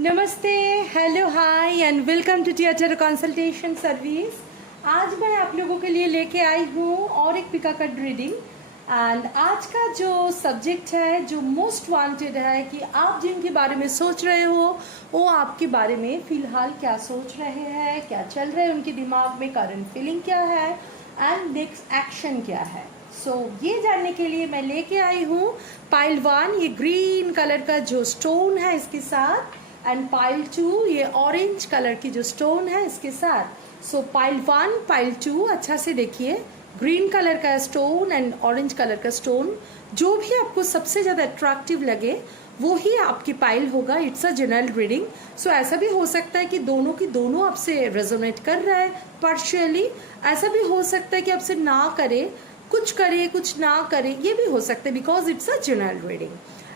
नमस्ते, hello, hi and welcome to theatre consultation service. आज मैं आप लोगों के लिए लेके आई हूँ और एक पिका कट रीडिंग। एंड आज का जो सब्जेक्ट है, जो मोस्ट वांटेड है कि आप जिनके बारे में सोच रहे हो वो आपके बारे में फ़िलहाल क्या सोच रहे हैं, क्या चल रहा है उनके दिमाग में, करंट फीलिंग क्या है एंड नेक्स्ट एक्शन क्या है। ये जानने के लिए मैं लेके आई हूँ पाइल 1, ये ग्रीन कलर का जो स्टोन है इसके साथ, एंड पाइल 2 ये ऑरेंज कलर की जो स्टोन है इसके साथ। पाइल 1, पाइल 2 अच्छा से देखिए, ग्रीन कलर का स्टोन एंड ऑरेंज कलर का स्टोन, जो भी आपको सबसे ज़्यादा अट्रैक्टिव लगे वो ही आपकी पाइल होगा। It's a general reading. ऐसा भी हो सकता है कि दोनों की दोनों आपसे रेजोनेट कर रहा है पार्शियली, ऐसा भी हो सकता है कि आपसे ना करे, कुछ ना करे, ये भी हो सकता है, because it's a general reading.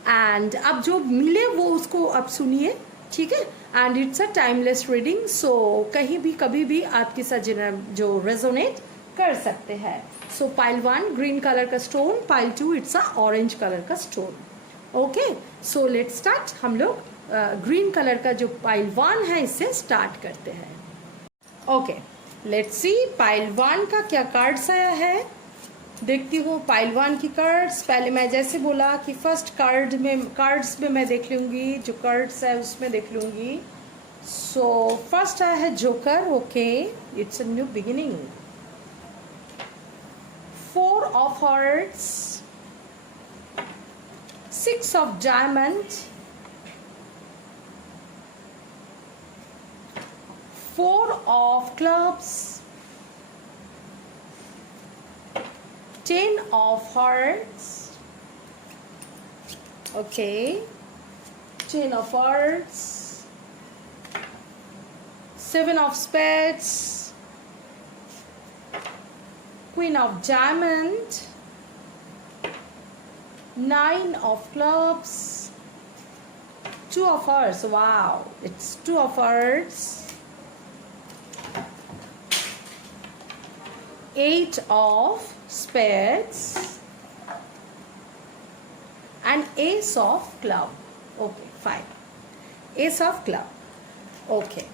And अब जो मिले वो उसको आप सुनिए, ठीक है। And it's a timeless reading, कहीं भी कभी भी आपके साथ जो रेजोनेट कर सकते हैं। पाइल 1 ग्रीन कलर का stone, pile 2 it's a orange colour का स्टोन। Okay, let's start. हम लोग ग्रीन कलर का जो पाइल 1 है इससे स्टार्ट करते हैं। ओके, लेट्स सी पाइल 1 का क्या कार्ड्स आया है। देखती हूँ पाइल 1 की कार्ड्स। पहले मैं जैसे बोला कि फर्स्ट कार्ड्स में मैं देख लूँगी, जो कार्ड्स है उसमें देख लूँगी। फर्स्ट आया है joker. Okay, it's a new beginning. 4 of hearts, 6 of diamond, 4 of clubs, 10 of hearts. Okay, 10 of hearts, 7 of spades, Queen of diamond, 9 of clubs, 2 of hearts. Wow, it's 2 of hearts, 8 of spades and ace of club. Okay, fine, ace of club. Okay,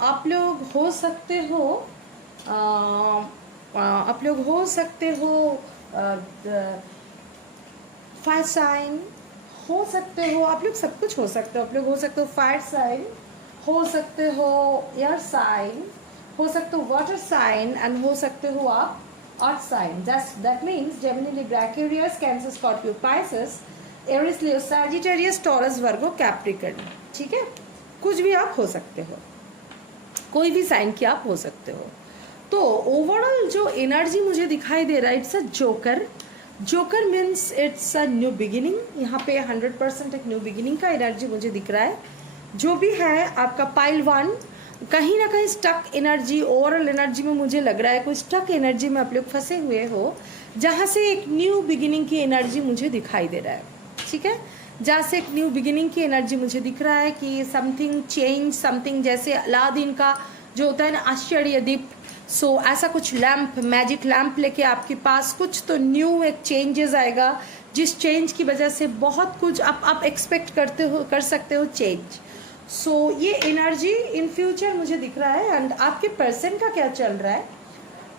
आप लोग हो सकते हो fire sign हो सकते हो, आप लोग सब कुछ हो सकते हो। आप लोग हो सकते हो फायर साइन, हो सकते हो एयर साइन, हो सकते हो वाटर साइन, एंड हो सकते हो आप earth sign. That means Gemini, Libra, Aquarius, Cancer, Scorpio, Pisces, Aries, Leo, Sagittarius, Taurus, Virgo, Capricorn. ठीक है, कुछ भी आप हो सकते हो, कोई भी साइन की आप हो सकते हो। तो ओवरऑल जो एनर्जी मुझे दिखाई दे रहा है, it's a joker. Joker means it's a new beginning. यहाँ पे 100% एक न्यू बिगिनिंग का एनर्जी मुझे दिख रहा है। जो भी है आपका पाइल 1 कहीं ना कहीं स्टक एनर्जी, ओवरऑल एनर्जी में मुझे लग रहा है कोई स्टक एनर्जी में आप लोग फंसे हुए हो, जहाँ से एक न्यू बिगिनिंग की एनर्जी मुझे दिखाई दे रहा है। ठीक है, जहाँ से एक न्यू बिगिनिंग की एनर्जी मुझे दिख रहा है कि समथिंग चेंज, समथिंग जैसे अलादीन का जो होता है ना आश्चर्य दीप, ऐसा कुछ लैम्प, मैजिक लैम्प लेके आपके पास कुछ तो न्यू एक चेंजेस आएगा, जिस चेंज की वजह से बहुत कुछ आप एक्सपेक्ट कर सकते हो चेंज। ये एनर्जी इन फ्यूचर मुझे दिख रहा है। एंड आपके पर्सन का क्या चल रहा है,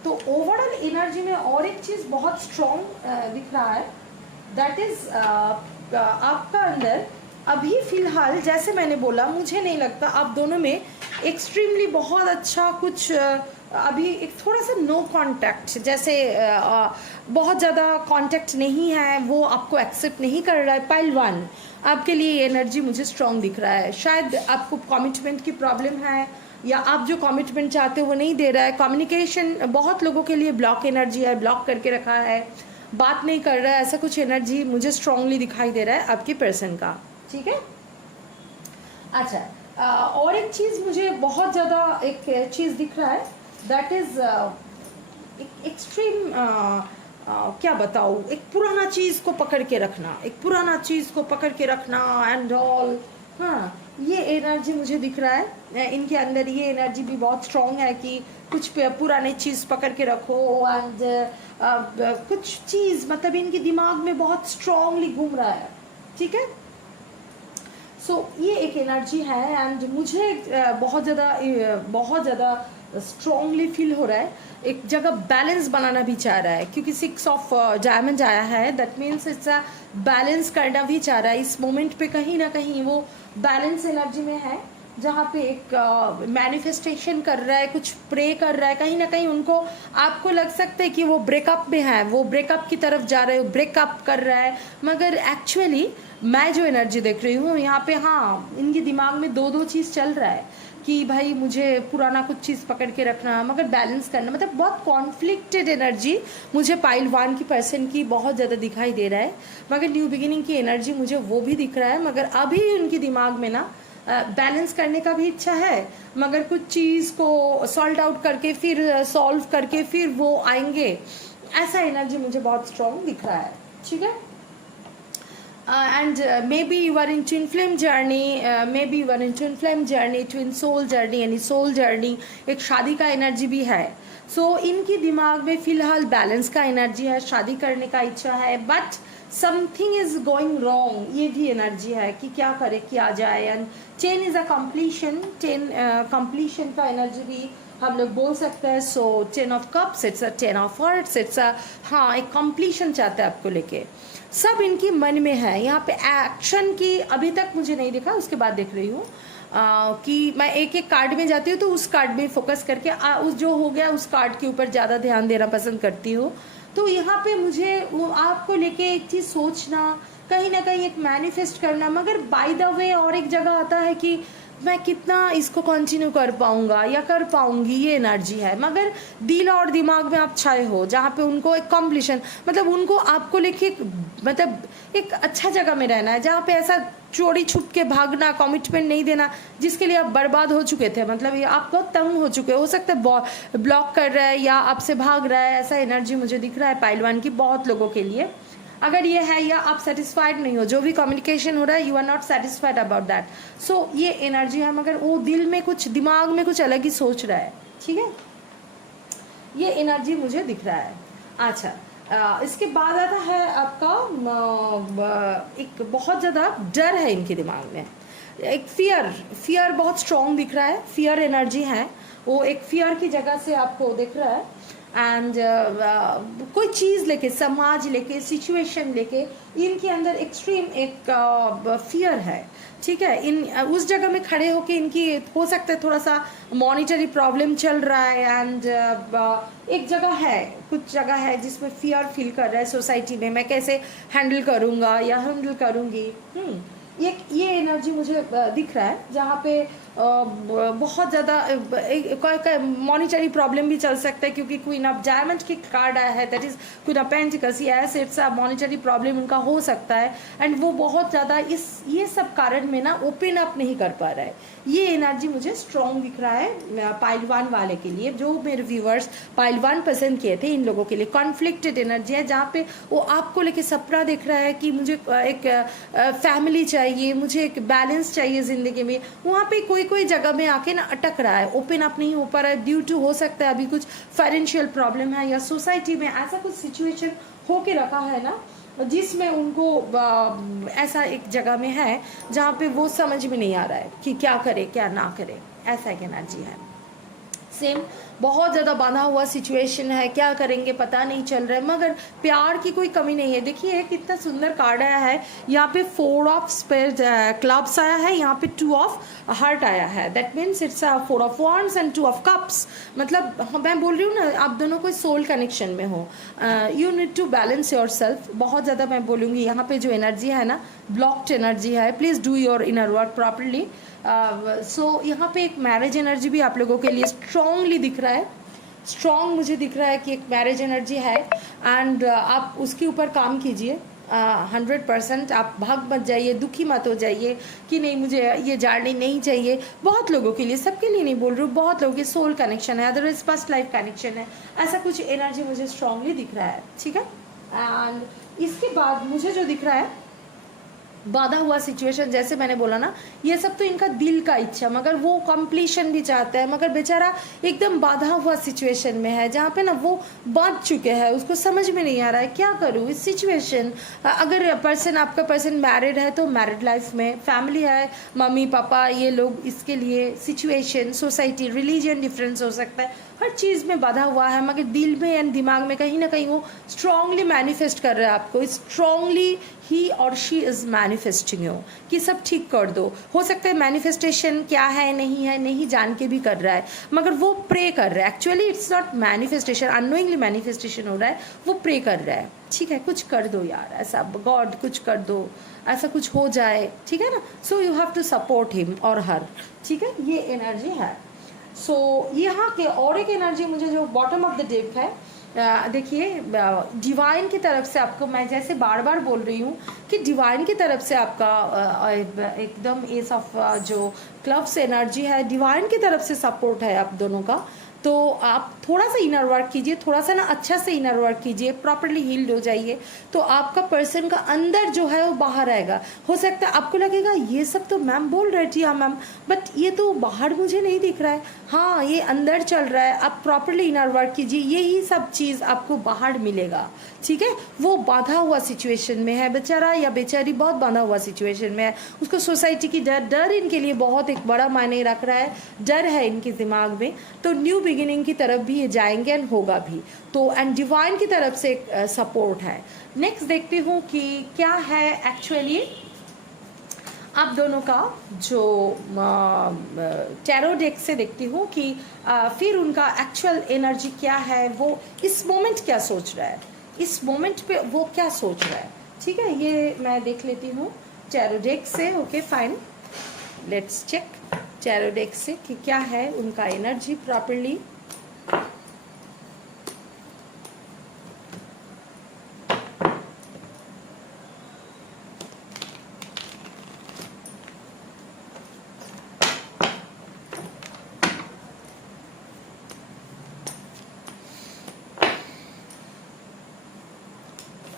तो ओवरऑल एनर्जी में और एक चीज़ बहुत स्ट्रॉन्ग दिख रहा है, दैट इज़ आपका अंदर अभी फ़िलहाल, जैसे मैंने बोला, मुझे नहीं लगता आप दोनों में एक्सट्रीमली बहुत अच्छा कुछ अभी एक थोड़ा सा नो कांटेक्ट, जैसे बहुत ज़्यादा कांटेक्ट नहीं है, वो आपको एक्सेप्ट नहीं कर रहा है। पाइल 1 आपके लिए एनर्जी मुझे स्ट्रॉन्ग दिख रहा है। शायद आपको कमिटमेंट की प्रॉब्लम है, या आप जो कमिटमेंट चाहते हो वो नहीं दे रहा है। कम्युनिकेशन बहुत लोगों के लिए ब्लॉक एनर्जी है, ब्लॉक करके रखा है, बात नहीं कर रहा है, ऐसा कुछ एनर्जी मुझे स्ट्रांगली दिखाई दे रहा है आपकी पर्सन का। ठीक है, अच्छा, और एक चीज़ मुझे बहुत ज़्यादा एक चीज़ दिख रहा है, दैट इज़ एक्सट्रीम, क्या बताऊँ, एक पुराना चीज़ को पकड़ के रखना, एक पुराना चीज़ को पकड़ के रखना एंड ऑल। हाँ, ये एनर्जी मुझे दिख रहा है इनके अंदर। ये एनर्जी भी बहुत स्ट्रॉन्ग है कि कुछ पुराने चीज़ पकड़ के रखो, एंड कुछ चीज़ मतलब इनके दिमाग में बहुत स्ट्रॉन्गली घूम रहा है। ठीक है, सो ये एक एनर्जी है एंड मुझे बहुत ज़्यादा स्ट्रांगली फील हो रहा है, एक जगह बैलेंस बनाना भी चाह रहा है, क्योंकि 6 ऑफ डायमंड आया है, that means it's a balance करना भी चाह रहा है इस मोमेंट पे, कहीं ना कहीं वो बैलेंस एनर्जी में है, जहाँ पे एक मैनिफेस्टेशन कर रहा है, कुछ प्रे कर रहा है, कहीं ना कहीं उनको, आपको लग सकता है कि वो ब्रेकअप में है, वो ब्रेकअप की तरफ जा रहे हो, ब्रेकअप कर रहा है, मगर एक्चुअली मैं जो एनर्जी देख रही हूँ यहाँ पे, हाँ इनके दिमाग में दो चीज़ चल रहा है कि भाई मुझे पुराना कुछ चीज़ पकड़ के रखना, मगर बैलेंस करना, मतलब बहुत कॉन्फ्लिक्टेड एनर्जी मुझे पाइल 1 की पर्सन की बहुत ज़्यादा दिखाई दे रहा है, मगर न्यू बिगिनिंग की एनर्जी मुझे वो भी दिख रहा है, मगर अभी उनके दिमाग में ना बैलेंस करने का भी इच्छा है, मगर कुछ चीज़ को सॉल्ट आउट करके फिर सॉल्व करके फिर वो आएंगे, ऐसा एनर्जी मुझे बहुत स्ट्रॉन्ग दिख रहा है, ठीक है। And maybe you are in twin flame journey, maybe you are in twin flame journey, twin soul journey, यानी soul journey, एक शादी का एनर्जी भी है। सो इनकी दिमाग में फिलहाल बैलेंस का एनर्जी है, शादी करने का इच्छा है, but something is going wrong, ये भी एनर्जी है कि क्या करे किया जाए। And 10 is a completion, 10 completion का एनर्जी भी हम लोग बोल सकते हैं। सो 10 of cups, it's a 10 of hearts, it's a, हाँ एक कंप्लीशन चाहता है आपको लेके, सब इनकी मन में है। यहाँ पे एक्शन की अभी तक मुझे नहीं देखा, उसके बाद देख रही हूँ कि मैं एक एक कार्ड में जाती हूँ तो उस कार्ड में फोकस करके उस जो हो गया उस कार्ड के ऊपर ज़्यादा ध्यान देना पसंद करती हूँ। तो यहाँ पे मुझे वो आपको लेके एक चीज़ सोचना, कहीं ना कहीं एक मैनिफेस्ट करना, मगर बाय द वे और एक जगह आता है कि मैं कितना इसको कंटिन्यू कर पाऊंगा या कर पाऊंगी, ये एनर्जी है। मगर दिल और दिमाग में आप छाए हो, जहाँ पे उनको एक कॉम्प्लिशन, मतलब उनको आपको लेके मतलब एक अच्छा जगह में रहना है, जहाँ पे ऐसा चोरी छुप के भागना, कमिटमेंट नहीं देना जिसके लिए आप बर्बाद हो चुके थे, मतलब ये आप बहुत तंग हो चुके हो सकता है ब्लॉक कर रहा है या आपसे भाग रहा है, ऐसा एनर्जी मुझे दिख रहा है पाइलवान की बहुत लोगों के लिए। अगर ये है या आप सेटिस्फाइड नहीं हो, जो भी कम्युनिकेशन हो रहा है, you are not satisfied about that, so ये एनर्जी है, मगर वो दिल में कुछ, दिमाग में कुछ अलग ही सोच रहा है, ठीक है, ये एनर्जी मुझे दिख रहा है। अच्छा, इसके बाद आता है आपका एक बहुत ज़्यादा डर है इनके दिमाग में, एक फियर बहुत स्ट्रॉन्ग दिख रहा है, फियर एनर्जी है, वो एक फियर की जगह से आपको दिख रहा है। एंड कोई चीज़ लेके, समाज लेके, सिचुएशन लेके इनके अंदर एक्सट्रीम एक फियर है, ठीक है। इन उस जगह में खड़े होके इनकी हो सकता है थोड़ा सा मॉनिटरी प्रॉब्लम चल रहा है, एंड एक जगह है, कुछ जगह है जिसमें फियर फील कर रहा है सोसाइटी में, मैं कैसे हैंडल करूँगा या हैंडल करूँगी। ये एनर्जी मुझे दिख रहा है, जहाँ पे बहुत ज़्यादा मॉनिटरी प्रॉब्लम भी चल सकता है, क्योंकि क्वीन ऑफ डायमंड की कार्ड आया है, that is queen of pentacles, yes it's a monetary problem उनका हो सकता है, एंड वो बहुत ज़्यादा ये सब कारण में ना ओपन अप नहीं कर पा रहा है। ये एनर्जी मुझे स्ट्रॉन्ग दिख रहा है पाइल 1 वाले के लिए, जो मेरे व्यूवर्स पाइल 1 पसंद किए थे, इन लोगों के लिए कॉन्फ्लिक्टेड एनर्जी है, जहाँ पे वो आपको लेके सपना देख रहा है कि मुझे एक फैमिली चाहिए, मुझे एक बैलेंस चाहिए ज़िंदगी में, वहाँ पे कोई जगह में आके ना अटक रहा है, ओपन अप नहीं हो पा रहा है, ड्यू टू हो सकता है अभी कुछ फाइनेंशियल प्रॉब्लम है या सोसाइटी में ऐसा कुछ सिचुएशन हो के रखा है ना, जिसमें उनको ऐसा एक जगह में है जहाँ पे वो समझ में नहीं आ रहा है कि क्या करे क्या ना करे, ऐसा एक एनर्जी है। सेम बहुत ज़्यादा बांधा हुआ सिचुएशन है, क्या करेंगे पता नहीं चल रहा है, मगर प्यार की कोई कमी नहीं है। देखिए कितना सुंदर कार्ड आया है, यहाँ पे 4 ऑफ स्पेयर क्लब्स आया है, यहाँ पे 2 ऑफ हार्ट आया है, that means it's 4 of wands and 2 of cups. मतलब मैं बोल रही हूँ ना, आप दोनों कोई सोल कनेक्शन में हो, you need to balance yourself. बहुत ज़्यादा मैं बोलूँगी यहाँ पे जो एनर्जी है ना, ब्लॉक्ड एनर्जी है, please do your inner work properly. So यहाँ पे एक मैरिज एनर्जी भी आप लोगों के लिए स्ट्रॉन्गली दिख रहा है, स्ट्रॉन्ग मुझे दिख रहा है कि एक मैरिज एनर्जी है, एंड आप उसके ऊपर काम कीजिए 100%। आप भाग मत जाइए, दुखी मत हो जाइए कि नहीं मुझे ये जार्नी नहीं चाहिए। बहुत लोगों के लिए, सबके लिए नहीं बोल रही हूँ, बहुत लोगों के सोल कनेक्शन है, अदरवाइज फर्स्ट लाइफ कनेक्शन है, ऐसा कुछ एनर्जी मुझे स्ट्रांगली दिख रहा है, ठीक है। एंड इसके बाद मुझे जो दिख रहा है बाधा हुआ सिचुएशन, जैसे मैंने बोला ना, ये सब तो इनका दिल का इच्छा, मगर वो कंप्लीशन भी चाहता है, मगर बेचारा एकदम बाधा हुआ सिचुएशन में है, जहाँ पे ना वो बांध चुके हैं, उसको समझ में नहीं आ रहा है क्या करूँ इस सिचुएशन। अगर आपका पर्सन मैरिड है तो मैरिड लाइफ में, फैमिली है, मम्मी पापा ये लोग, इसके लिए सिचुएशन, सोसाइटी, रिलीजन डिफरेंस हो सकता है, हर चीज़ में बाधा हुआ है, मगर दिल में एंड दिमाग में कहीं ना कहीं वो स्ट्रांगली मैनिफेस्ट कर रहा है आपको, स्ट्रांगली ही और शी इज़ मैनिफेस्टिंग यू कि सब ठीक कर दो। हो सकता है मैनिफेस्टेशन क्या है नहीं जान के भी कर रहा है, मगर वो प्रे कर रहा है, actually it's not manifestation, unknowingly manifestation हो रहा है, वो प्रे कर रहा है, ठीक है, कुछ कर दो यार, ऐसा गॉड कुछ कर दो, ऐसा कुछ हो जाए, ठीक है ना। So you have to support him और हर, ठीक है, ये एनर्जी है। सो यहाँ के और एक एनर्जी मुझे जो बॉटम ऑफ द डेक है, देखिए डिवाइन की तरफ से आपको, मैं जैसे बार बार बोल रही हूँ कि डिवाइन की तरफ से आपका एकदम एस ऑफ जो क्लब्स एनर्जी है, डिवाइन की तरफ से सपोर्ट है आप दोनों का। तो आप थोड़ा सा इनर वर्क कीजिए, थोड़ा सा ना अच्छा से इनर वर्क कीजिए, प्रॉपरली हील्ड हो जाइए, तो आपका पर्सन का अंदर जो है वो बाहर आएगा। हो सकता है आपको लगेगा ये सब तो मैम बोल रही थी, हाँ मैम, बट ये तो बाहर मुझे नहीं दिख रहा है, हाँ ये अंदर चल रहा है। आप प्रॉपरली इनर वर्क कीजिए, यही सब चीज़ आपको बाहर मिलेगा, ठीक है। वो बाधा हुआ सिचुएशन में है बेचारा या बेचारी, बहुत बाधा हुआ सिचुएशन में है, उसको सोसाइटी की डर इनके लिए बहुत एक बड़ा मायने रख रहा है, डर है इनके दिमाग में। तो न्यू बिगिनिंग की तरफ भी ये जाएंगे एंड होगा भी, तो एंड डिवाइन की तरफ से सपोर्ट है। नेक्स्ट देखती हूँ कि क्या है एक्चुअली आप दोनों का जो टैरो डेक से देखती हूँ कि फिर उनका एक्चुअल एनर्जी क्या है, वो इस मोमेंट क्या सोच रहा है, इस मोमेंट पे वो क्या सोच रहा है, ठीक है, ये मैं देख लेती हूँ टैरो डेक से। Okay fine, let's check tarot deck से कि क्या है उनका energy properly.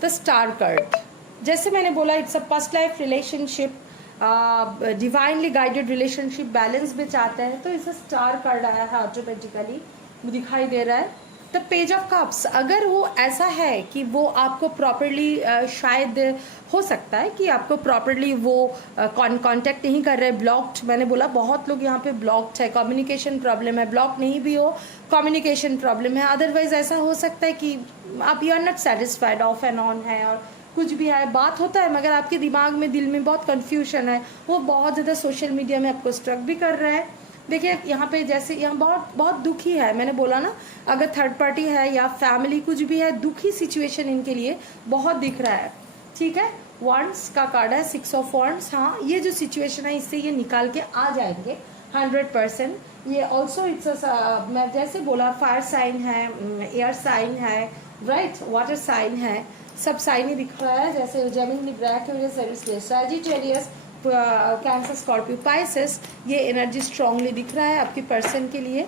The star card, जैसे मैंने बोला it's a past life relationship, divinely guided relationship, balance में चाहते हैं, तो इसे स्टार कार्ड आया है ऑटोमेटिकली, दिखाई दे रहा है। द पेज ऑफ कप्स, अगर वो ऐसा है कि वो आपको प्रॉपरली शायद हो सकता है कि आपको प्रॉपरली वो कांटेक्ट नहीं कर रहे, ब्लॉक्ड, मैंने बोला बहुत लोग यहाँ पे ब्लॉक्ड है, कम्युनिकेशन प्रॉब्लम है, ब्लॉक नहीं भी हो कम्युनिकेशन प्रॉब्लम है, अदरवाइज ऐसा हो सकता है कि आप you are not satisfied, off and on है और कुछ भी है, बात होता है, मगर आपके दिमाग में दिल में बहुत कन्फ्यूजन है, वो बहुत ज़्यादा सोशल मीडिया में आपको स्ट्रक भी कर रहा है। देखिए यहाँ पे जैसे यहाँ बहुत बहुत दुखी है, मैंने बोला ना, अगर थर्ड पार्टी है या फैमिली कुछ भी है, दुखी सिचुएशन इनके लिए बहुत दिख रहा है, ठीक है। वॉन्ड्स का कार्ड है, 6 ऑफ वॉन्ड्स, हाँ ये जो सिचुएशन है इससे ये निकाल के आ जाएंगे 100%। ये ऑल्सो इट्स मैं जैसे बोला फायर साइन है, एयर साइन है, राइट, वाटर साइन है, सब साइन ही दिख रहा है, जैसे Gemini, Libra, Aquarius, Aries, Sagittarius, Cancer, Scorpio, Pisces, ये एनर्जी स्ट्रांगली दिख रहा है आपके पर्सन के लिए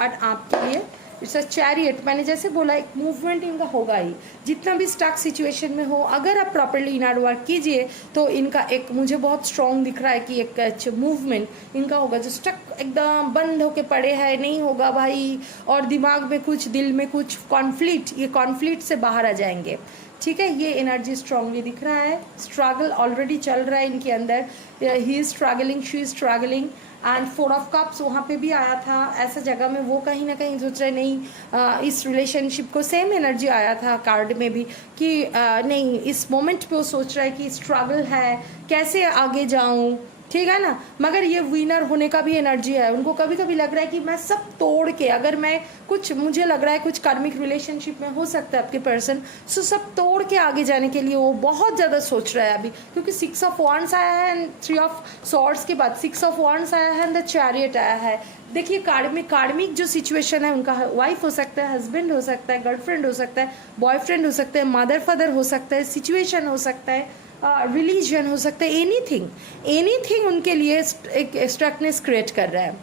और आपके लिए। इट्स अ चैरियट, मैंने जैसे बोला एक मूवमेंट इनका होगा ही, जितना भी स्टक सिचुएशन में हो, अगर आप प्रॉपरली इनर वर्क कीजिए तो इनका एक मुझे बहुत स्ट्रॉन्ग दिख रहा है कि एक मूवमेंट इनका होगा, जो स्टक एकदम बंद होके पड़े है, नहीं होगा भाई, और दिमाग में कुछ, दिल में कुछ कॉन्फ्लिक्ट, ये कॉन्फ्लिक्ट से बाहर आ जाएंगे, ठीक है। ये एनर्जी स्ट्रांगली दिख रहा है, स्ट्रगल ऑलरेडी चल रहा है इनके अंदर, he is struggling, she is struggling, and 4 of cups वहाँ पे भी आया था, ऐसा जगह में वो कहीं ना कहीं सोच रहे नहीं, इस रिलेशनशिप को सेम एनर्जी आया था कार्ड में भी कि नहीं, इस मोमेंट पे वो सोच रहा है कि स्ट्रगल है, कैसे आगे जाऊँ, ठीक है ना, मगर ये विनर होने का भी एनर्जी है, उनको कभी कभी लग रहा है कि मैं सब तोड़ के, अगर मैं कुछ, मुझे लग रहा है कुछ कार्मिक रिलेशनशिप में हो सकता है आपके पर्सन, सो सब तोड़ के आगे जाने के लिए वो बहुत ज़्यादा सोच रहा है अभी, क्योंकि 6 ऑफ वॉन्ड्स आया है एंड 3 ऑफ सॉर्ड्स के बाद 6 ऑफ वॉन्ड्स आया है एंड द चैरियट आया है। देखिए कार्मिक जो सिचुएशन है, उनका वाइफ हो सकता है, हस्बैंड हो सकता है, गर्लफ्रेंड हो सकता है, बॉयफ्रेंड हो सकता है, मदर फादर हो सकता है, सिचुएशन हो सकता है, रिलीजन हो सकता है, एनीथिंग उनके लिए एक स्ट्रकनेस क्रिएट कर रहा है,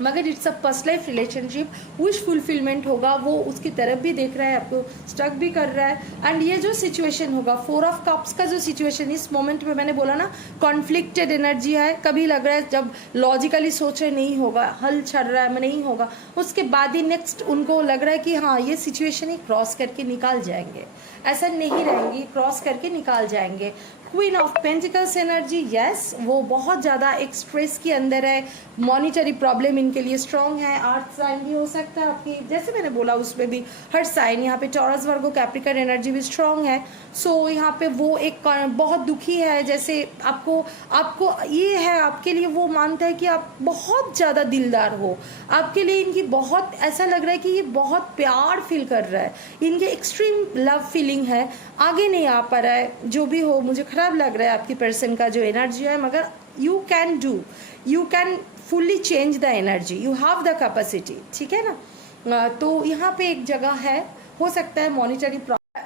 मगर it's a first life relationship, wish fulfilment होगा, वो उसकी तरफ भी देख रहा है, आपको स्टक भी कर रहा है। एंड ये जो सिचुएशन होगा, 4 ऑफ कप्स का जो सिचुएशन इस मोमेंट में, मैंने बोला ना कॉन्फ्लिक्टेड एनर्जी है, कभी लग रहा है जब लॉजिकली सोच रहे नहीं होगा, हल छड़ रहा है नहीं होगा, उसके बाद ही नेक्स्ट उनको लग रहा है कि हाँ ये सिचुएशन ही क्रॉस करके निकाल जाएंगे, ऐसा नहीं रहेंगी, क्रॉस करके निकाल जाएंगे। Queen of pentacles energy, yes वो बहुत ज़्यादा एक स्ट्रेस के अंदर है, मॉनिटरी प्रॉब्लम इनके लिए स्ट्रॉन्ग है। अर्थ साइन भी हो सकता है आपकी, जैसे मैंने बोला उसमें भी हर साइन, यहाँ पे टॉरस वर्गो कैप्रिकॉर्न एनर्जी भी स्ट्रॉन्ग है। सो यहाँ पे वो एक बहुत दुखी है, जैसे आपको आपको ये है, आपके लिए वो मानता है कि आप बहुत ज़्यादा दिलदार हो, आपके लिए इनकी बहुत ऐसा लग रहा है कि ये बहुत प्यार फील कर रहा है, इनके एक्सट्रीम लव फीलिंग है, आगे नहीं आ पा रहा है। जो भी हो, मुझे खराब लग रहा है आपकी पर्सन का जो एनर्जी है, मगर you can fully change the energy, you have the capacity, ठीक है ना। तो यहाँ पे एक जगह है, हो सकता है monetary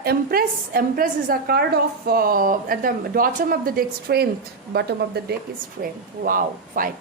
empress is a card of at the bottom of the deck strength, bottom of the deck is strength, wow fine.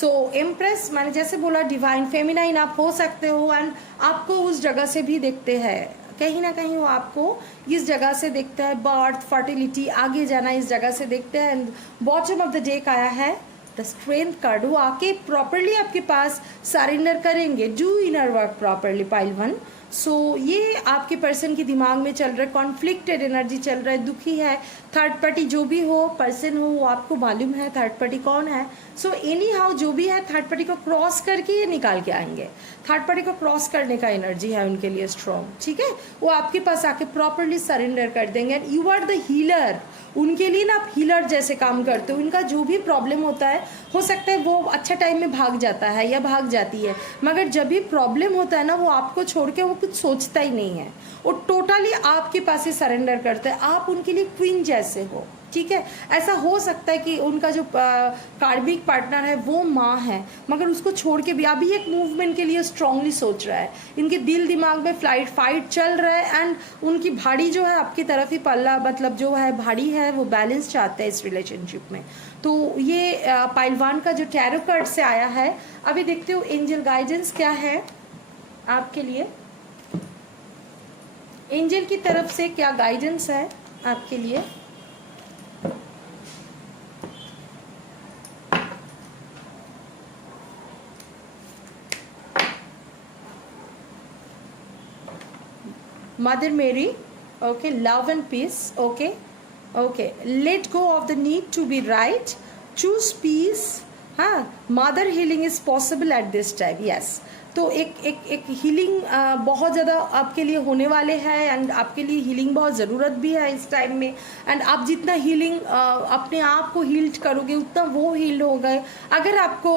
So empress मैंने जैसे बोला डिवाइन फेमिनाइन आप हो सकते हो, एंड आपको उस जगह से भी देखते हैं, कहीं ना कहीं वो आपको इस जगह से देखता है, बर्थ फर्टिलिटी आगे जाना इस जगह से देखते हैं। And bottom of the deck आया है द स्ट्रेंथ कार्ड, वो आके प्रॉपरली आपके पास सरेंडर करेंगे, do inner work properly pile 1। सो ये आपके पर्सन के दिमाग में चल रहा है, कॉन्फ्लिक्टेड एनर्जी चल रहा है, दुखी है। थर्ड पार्टी जो भी हो, पर्सन हो, वो आपको मालूम है थर्ड पार्टी कौन है। सो एनी हाउ जो भी है, थर्ड पार्टी को क्रॉस करके ये निकाल के आएंगे, थर्ड पार्टी को क्रॉस करने का एनर्जी है उनके लिए स्ट्रॉन्ग, ठीक है। वो आपके पास आके प्रॉपरली सरेंडर कर देंगे, and you are the healer, उनके लिए ना आप हीलर जैसे काम करते हो। उनका जो भी प्रॉब्लम होता है, हो सकता है वो अच्छा टाइम में भाग जाता है या भाग जाती है, मगर जब भी प्रॉब्लम होता है ना, वो आपको छोड़ के वो कुछ सोचता ही नहीं है, वो टोटली आपके पास ही सरेंडर करता है, आप उनके लिए क्वीन जैसे हो, ठीक है। ऐसा हो सकता है कि उनका जो कार्मिक पार्टनर है वो माँ है, मगर उसको छोड़ के भी अभी एक मूवमेंट के लिए स्ट्रांगली सोच रहा है, इनके दिल दिमाग में फाइट चल रहा है, एंड उनकी भाड़ी जो है आपकी तरफ ही पल्ला, मतलब जो है भाड़ी है, वो बैलेंस चाहते हैं इस रिलेशनशिप में। तो ये पाइलवान का जो टैरो कार्ड से आया है, अभी देखते हो एंजल गाइडेंस क्या है आपके लिए, एंजल की तरफ से क्या गाइडेंस है आपके लिए। Mother Mary, okay, love and peace, okay, let go of the need to be right, choose peace, हाँ, mother healing is possible at this time, yes। तो एक हीलिंग बहुत ज़्यादा आपके लिए होने वाले हैं, एंड आपके लिए हीलिंग बहुत ज़रूरत भी है इस टाइम में, एंड आप जितना हीलिंग अपने आप को हील करोगे उतना वो हील हो गए। अगर आपको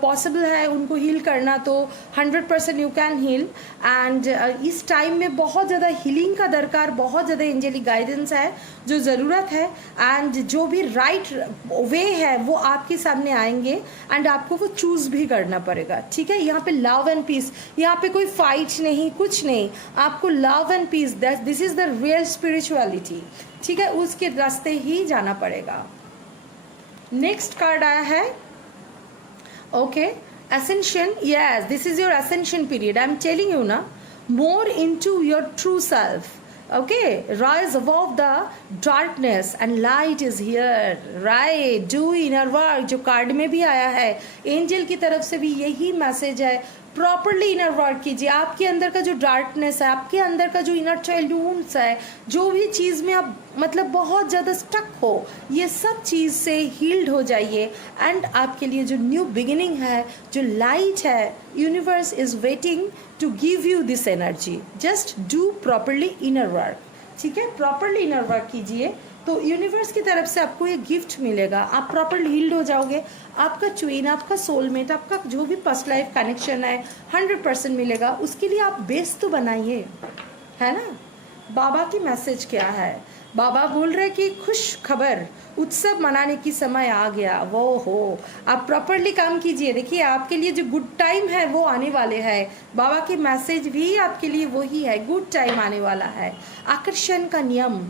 पॉसिबल है उनको हील करना, तो 100% यू कैन हील। एंड इस टाइम में बहुत ज़्यादा हीलिंग का दरकार, बहुत ज़्यादा एंजेलिक गाइडेंस है जो ज़रूरत है, एंड जो भी राइट वे है वो आपके सामने आएंगे, एंड आपको वो चूज़ भी करना पड़ेगा, ठीक है। यहाँ पे लव एंड पीस, यहाँ पे कोई फाइट नहीं, कुछ नहीं, आपको love and peace, this is the real spirituality, ठीक है, उसके रास्ते ही जाना पड़ेगा। नेक्स्ट कार्ड आया है, okay, ascension, yes, this is your ascension period, I'm telling you na, more into your true self, okay, rise above the darkness and light is here, right, do inner work, जो card में भी आया है, angel की तरफ से भी यही मैसेज है, प्रॉपरली इनर वर्क कीजिए। आपके अंदर का जो डार्कनेस है, आपके अंदर का जो इनर चाइल्ड वुंड्स है, जो भी चीज़ में आप मतलब बहुत ज़्यादा स्टक हो, ये सब चीज़ से हील्ड हो जाइए, एंड आपके लिए जो न्यू बिगिनिंग है, जो लाइट है, universe is waiting to give you this energy, just do properly inner work, ठीक है, प्रॉपरली इनर वर्क कीजिए, तो यूनिवर्स की तरफ से आपको ये गिफ्ट मिलेगा, आप प्रॉपरली हील्ड हो जाओगे, आपका ट्विन, आपका सोलमेट, आपका जो भी फर्स्ट लाइफ कनेक्शन है 100% मिलेगा। उसके लिए आप बेस तो बनाइए, है ना। बाबा की मैसेज क्या है, बाबा बोल रहे कि खुश खबर, उत्सव मनाने की समय आ गया, वो हो, आप प्रॉपरली काम कीजिए। देखिए आपके लिए जो गुड टाइम है वो आने वाले हैं, बाबा की मैसेज भी आपके लिए वही है, गुड टाइम आने वाला है। आकर्षण का नियम,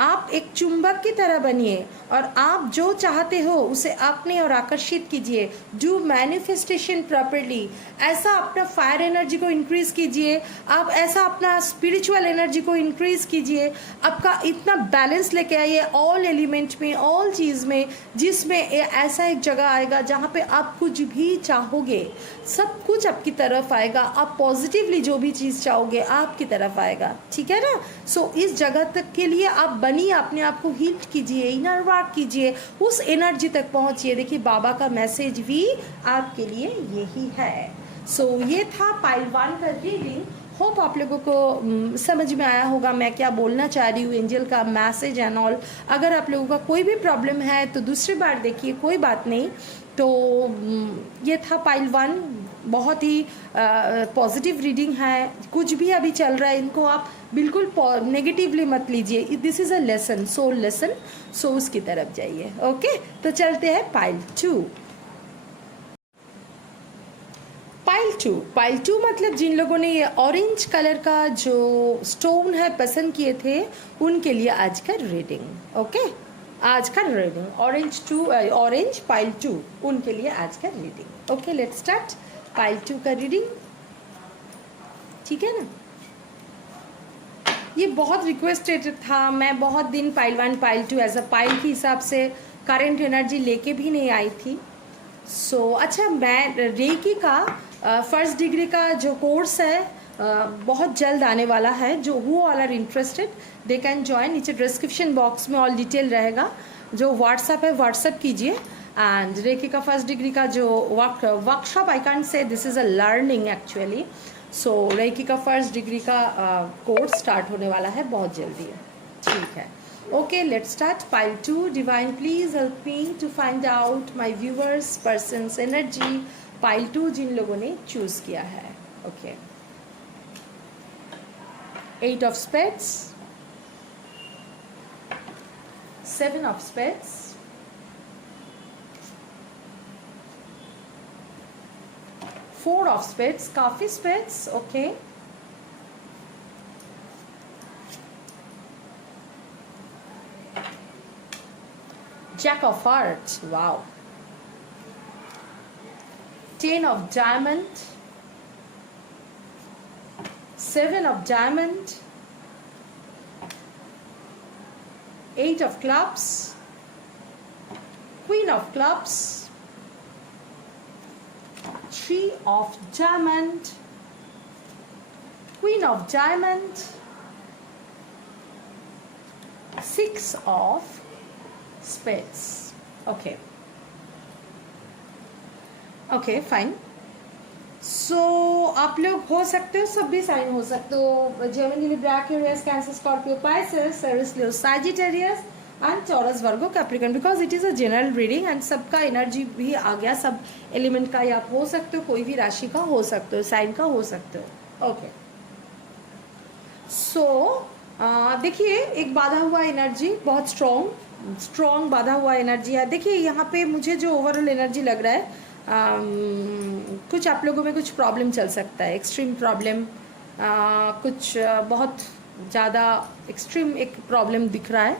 आप एक चुंबक की तरह बनिए और आप जो चाहते हो उसे अपने और आकर्षित कीजिए। Do manifestation properly. ऐसा अपना फायर एनर्जी को इंक्रीज कीजिए, आप ऐसा अपना स्पिरिचुअल एनर्जी को इंक्रीज कीजिए। आपका इतना बैलेंस लेके आइए ऑल एलिमेंट में, ऑल चीज़ में, जिसमें ऐसा एक जगह आएगा जहाँ पे आप कुछ भी चाहोगे सब कुछ आपकी तरफ आएगा। आप पॉजिटिवली जो भी चीज़ चाहोगे आपकी तरफ आएगा, ठीक है ना। सो इस जगह तक के लिए आप बनिए, अपने आप को हीट कीजिए, इनर वर्क कीजिए, उस एनर्जी तक पहुंचिए। देखिए बाबा का मैसेज भी आपके लिए यही है। सो ये था पाइल 1 का रीडिंग। होप आप लोगों को समझ में आया होगा मैं क्या बोलना चाह रही हूँ, एंजल का मैसेज एंड ऑल। अगर आप लोगों का कोई भी प्रॉब्लम है तो दूसरी बार देखिए, कोई बात नहीं। तो ये था पाइल 1, बहुत ही पॉजिटिव रीडिंग है। कुछ भी अभी चल रहा है इनको आप बिल्कुल नेगेटिवली मत लीजिए। This is a lesson, soul lesson, so उसकी तरफ जाइए। ओके, तो चलते हैं पाइल 2। पाइल टू मतलब जिन लोगों ने ये ऑरेंज कलर का जो स्टोन है पसंद किए थे उनके लिए आज का रीडिंग। ओके, आज का रीडिंग ऑरेंज पाइल 2 उनके लिए आज का reading. Okay, let's start pile 2 का रीडिंग, ठीक है ना। ये बहुत रिक्वेस्टेड था, मैं बहुत दिन pile 1 pile 2 as a pile के हिसाब से करंट एनर्जी लेके भी नहीं आई थी। अच्छा, मैं रेकी का फर्स्ट डिग्री का जो कोर्स है बहुत जल्द आने वाला है। जो who all are interested they can join, नीचे डिस्क्रिप्शन बॉक्स में ऑल डिटेल रहेगा। जो व्हाट्सअप है व्हाट्सअप कीजिए। एंड रेकी का फर्स्ट डिग्री का जो workshop, I can't say this is a learning actually. So Reiki का फर्स्ट डिग्री का कोर्स स्टार्ट होने वाला है बहुत जल्दी, ठीक है। Okay, let's start pile 2. Divine, please help me to find out my viewers person's energy. Pile 2 जिन लोगों ने choose किया है। Okay. 8 of spades, 7 of spades, 4 of spades, काफी spades, okay. Jack of hearts, wow. 10 of diamond, 7 of diamond, 8 of clubs, Queen of clubs, 3 of diamond, Queen of diamond, 6 of spades. Okay, okay, fine. So आप लोग हो सकते हो, सब भी sign हो सकते हो। Gemini, Libra, Aquarius, Cancer, Scorpio, Pisces, Aries, Leo, Sagittarius and Taurus, Virgo, Capricorn, because it is a general reading and सबका एनर्जी भी आ गया। सब एलिमेंट का आप हो सकते हो, कोई भी राशि का हो सकते हो, साइन का हो सकते हो। ओके, सो देखिए एक बाधा हुआ एनर्जी, बहुत स्ट्रॉन्ग बाधा हुआ एनर्जी है। देखिए यहाँ पे मुझे जो ओवरऑल एनर्जी लग रहा है कुछ आप लोगों में कुछ प्रॉब्लम चल सकता है, एक्सट्रीम प्रॉब्लम, कुछ बहुत ज़्यादा एक्सट्रीम एक प्रॉब्लम दिख रहा है,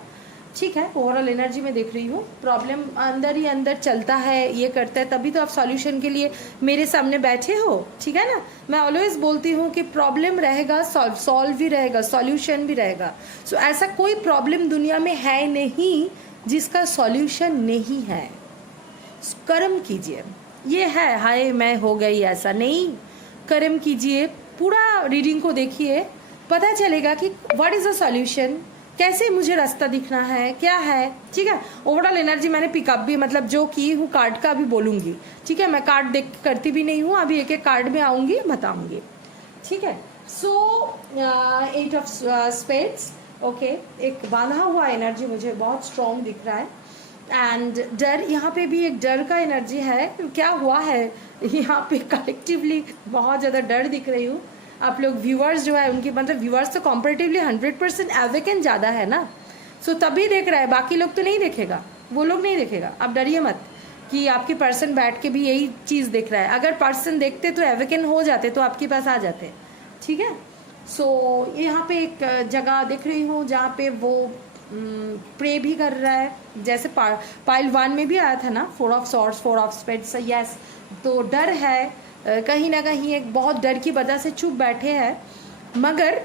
ठीक है। ओवरऑल एनर्जी में देख रही हूँ प्रॉब्लम अंदर ही अंदर चलता है, ये करता है, तभी तो आप सॉल्यूशन के लिए मेरे सामने बैठे हो, ठीक है ना। मैं ऑलवेज बोलती हूँ कि प्रॉब्लम रहेगा, सॉल्व भी रहेगा, सॉल्यूशन भी रहेगा। सो ऐसा कोई प्रॉब्लम दुनिया में है नहीं जिसका सॉल्यूशन नहीं है। कर्म कीजिए, ये है हाय मैं हो गई, ऐसा नहीं। कर्म कीजिए, पूरा रीडिंग को देखिए, पता चलेगा कि व्हाट इज़ द सॉल्यूशन, कैसे मुझे रास्ता दिखना है, क्या है, ठीक है। ओवरऑल एनर्जी मैंने पिकअप भी मतलब जो की हूँ कार्ड का भी बोलूँगी, ठीक है। मैं कार्ड देख करती भी नहीं हूँ, अभी एक एक कार्ड में आऊँगी बताऊँगी, ठीक है। सो 8 ऑफ स्पेड्स, ओके। एक बांधा हुआ एनर्जी मुझे बहुत स्ट्रॉन्ग दिख रहा है एंड डर, यहाँ पे भी एक डर का एनर्जी है। क्या हुआ है यहाँ पे कलेक्टिवली बहुत ज़्यादा डर दिख रही हूँ। आप लोग व्यूअर्स जो है उनकी मतलब व्यूअर्स तो कॉम्परेटिवली 100% एवेकेंट ज़्यादा है ना, सो तभी देख रहा है, बाकी लोग तो नहीं देखेगा, वो लोग नहीं देखेगा। आप डरिए मत कि आपके पर्सन बैठ के भी यही चीज़ देख रहा है। अगर पर्सन देखते तो एवेकेंट हो जाते तो आपके पास आ जाते, ठीक है। सो यहाँ पे एक जगह देख रही हूँ जहाँ पे वो प्रे भी कर रहा है, जैसे पाइल 1 में भी आया था ना, 4 of swords 4 of spades, yes. तो डर है, कहीं ना कहीं एक बहुत डर की वजह से चुप बैठे हैं, मगर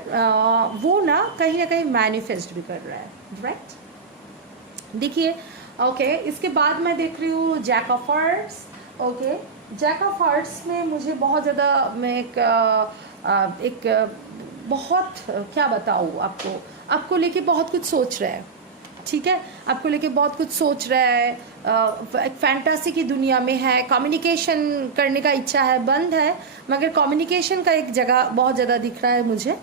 वो ना कहीं मैनिफेस्ट भी कर रहा है, राइट। देखिए, ओके, इसके बाद मैं देख रही हूँ jack of hearts. Okay, jack of hearts में मुझे बहुत ज़्यादा, मैं एक बहुत क्या बताऊँ आपको लेके बहुत कुछ सोच रहा है, ठीक है, आपको लेके बहुत कुछ सोच रहा है, एक फैंटासी की दुनिया में है, कम्युनिकेशन करने का इच्छा है, बंद है, मगर कम्युनिकेशन का एक जगह बहुत ज़्यादा दिख रहा है मुझे।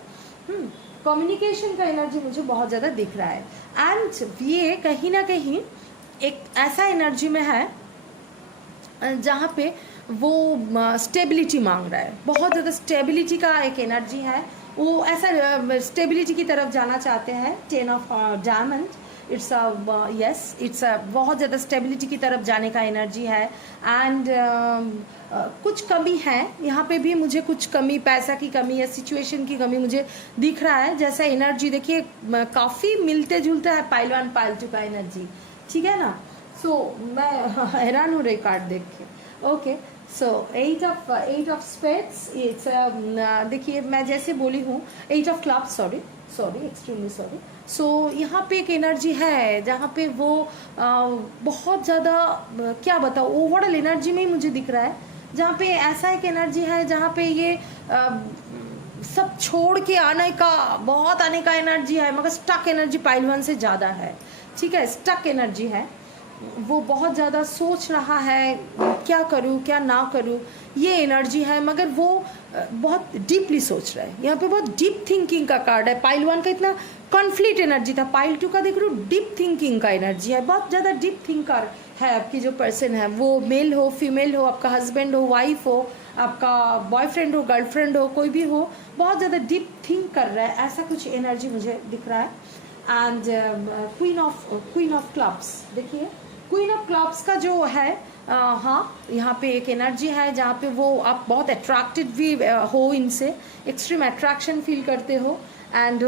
कम्युनिकेशन का एनर्जी मुझे बहुत ज़्यादा दिख रहा है, एंड ये कहीं ना कहीं एक ऐसा एनर्जी में है जहाँ पे वो स्टेबिलिटी मांग रहा है, बहुत ज़्यादा स्टेबिलिटी का एक एनर्जी है, वो ऐसा स्टेबिलिटी की तरफ जाना चाहते हैं। 10 of diamond, it's yes, it's बहुत ज़्यादा स्टेबिलिटी की तरफ जाने का एनर्जी है, एंड कुछ कमी है यहाँ पे भी, मुझे कुछ कमी, पैसा की कमी या सिचुएशन की कमी मुझे दिख रहा है। जैसा एनर्जी देखिए काफ़ी मिलते जुलते है पाइल 1 पाइल 2 का एनर्जी, ठीक है ना। सो मैं हैरान हो रही कार्ड देख के। Okay, so 8 of spades, it's देखिए मैं जैसे बोली हूँ 8 of clubs, sorry extremely sorry. So यहाँ पे एक एनर्जी है जहाँ पे वो बहुत ज़्यादा क्या बताओ, ओवरऑल एनर्जी में ही मुझे दिख रहा है, जहाँ पे ऐसा एक एनर्जी है जहाँ पे ये सब छोड़ के आने का एनर्जी है, मगर स्टक एनर्जी पाइल 1 से ज़्यादा है, ठीक है, स्टक एनर्जी है, वो बहुत ज़्यादा सोच रहा है क्या करूँ क्या ना करूँ, ये एनर्जी है, मगर वो बहुत डीपली सोच रहा है। यहाँ पे बहुत डीप थिंकिंग का कार्ड है। पाइल 1 का इतना कॉन्फ्लिक्ट एनर्जी था, पाइल 2 का देख रही हूँ डीप थिंकिंग का एनर्जी है, बहुत ज़्यादा डीप थिंकर है आपकी जो पर्सन है, वो मेल हो फीमेल हो, आपका हस्बैंड हो वाइफ हो, आपका बॉयफ्रेंड हो गर्लफ्रेंड हो, कोई भी हो, बहुत ज़्यादा डीप थिंक कर रहा है, ऐसा कुछ एनर्जी मुझे दिख रहा है। एंड क्वीन ऑफ क्लब्स, देखिए क्वीन ऑफ क्लब्स का जो है हाँ, यहाँ पे एक एनर्जी है जहाँ पे वो आप बहुत अट्रैक्टेड भी हो इनसे, एक्सट्रीम अट्रैक्शन फील करते हो, एंड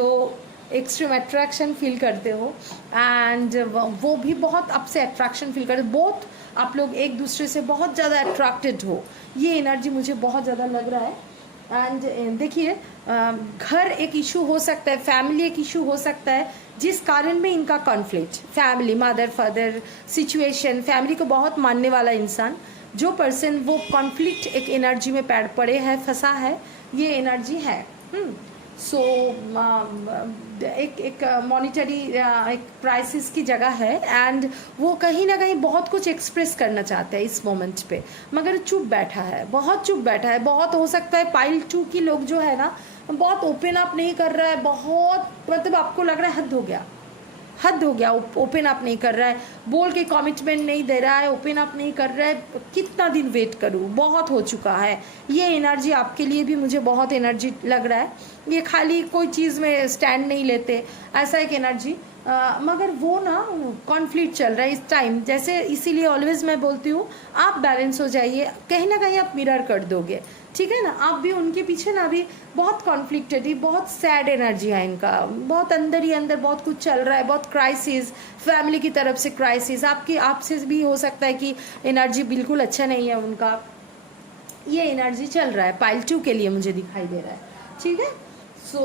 एक्सट्रीम अट्रैक्शन फील करते हो, एंड वो भी बहुत आपसे अट्रैक्शन फील करते, बोथ आप लोग एक दूसरे से बहुत ज़्यादा अट्रैक्टेड हो, ये एनर्जी मुझे बहुत ज़्यादा लग रहा है। एंड देखिए घर एक इशू हो सकता है, फैमिली एक इशू हो सकता है, जिस कारण में इनका conflict, family, mother father situation, family को बहुत मानने वाला इंसान, जो पर्सन वो कॉन्फ्लिक्ट एक एनर्जी में पैर पड़े है, फंसा है, ये एनर्जी है। सो एक मॉनिटरी एक क्राइसिस की जगह है, एंड वो कहीं ना कहीं बहुत कुछ एक्सप्रेस करना चाहता है इस मोमेंट पे, मगर चुप बैठा है, बहुत चुप बैठा है। बहुत हो सकता है पाइल 2 की लोग जो है ना, बहुत ओपन अप नहीं कर रहा है, बहुत मतलब आपको लग रहा है हद हो गया, ओपन अप नहीं कर रहा है, बोल के कमिटमेंट नहीं दे रहा है, ओपन अप नहीं कर रहा है, कितना दिन वेट करूँ, बहुत हो चुका है। ये एनर्जी आपके लिए भी मुझे बहुत एनर्जी लग रहा है, ये खाली कोई चीज़ में स्टैंड नहीं लेते, ऐसा एक एनर्जी, मगर वो ना कॉन्फ्लिक्ट चल रहा है इस टाइम, जैसे इसीलिए ऑलवेज मैं बोलती हूँ आप बैलेंस हो जाइए, कहीं ना कहीं आप मिरर कर दोगे, ठीक है ना। आप भी उनके पीछे ना भी बहुत कॉन्फ्लिक्टेड, बहुत सैड एनर्जी है इनका, बहुत अंदर ही अंदर बहुत कुछ चल रहा है, बहुत क्राइसिस, फैमिली की तरफ से क्राइसिस, आपसे भी हो सकता है कि एनर्जी बिल्कुल अच्छा नहीं है उनका, ये एनर्जी चल रहा है पाइल 2 के लिए मुझे दिखाई दे रहा है, ठीक है। सो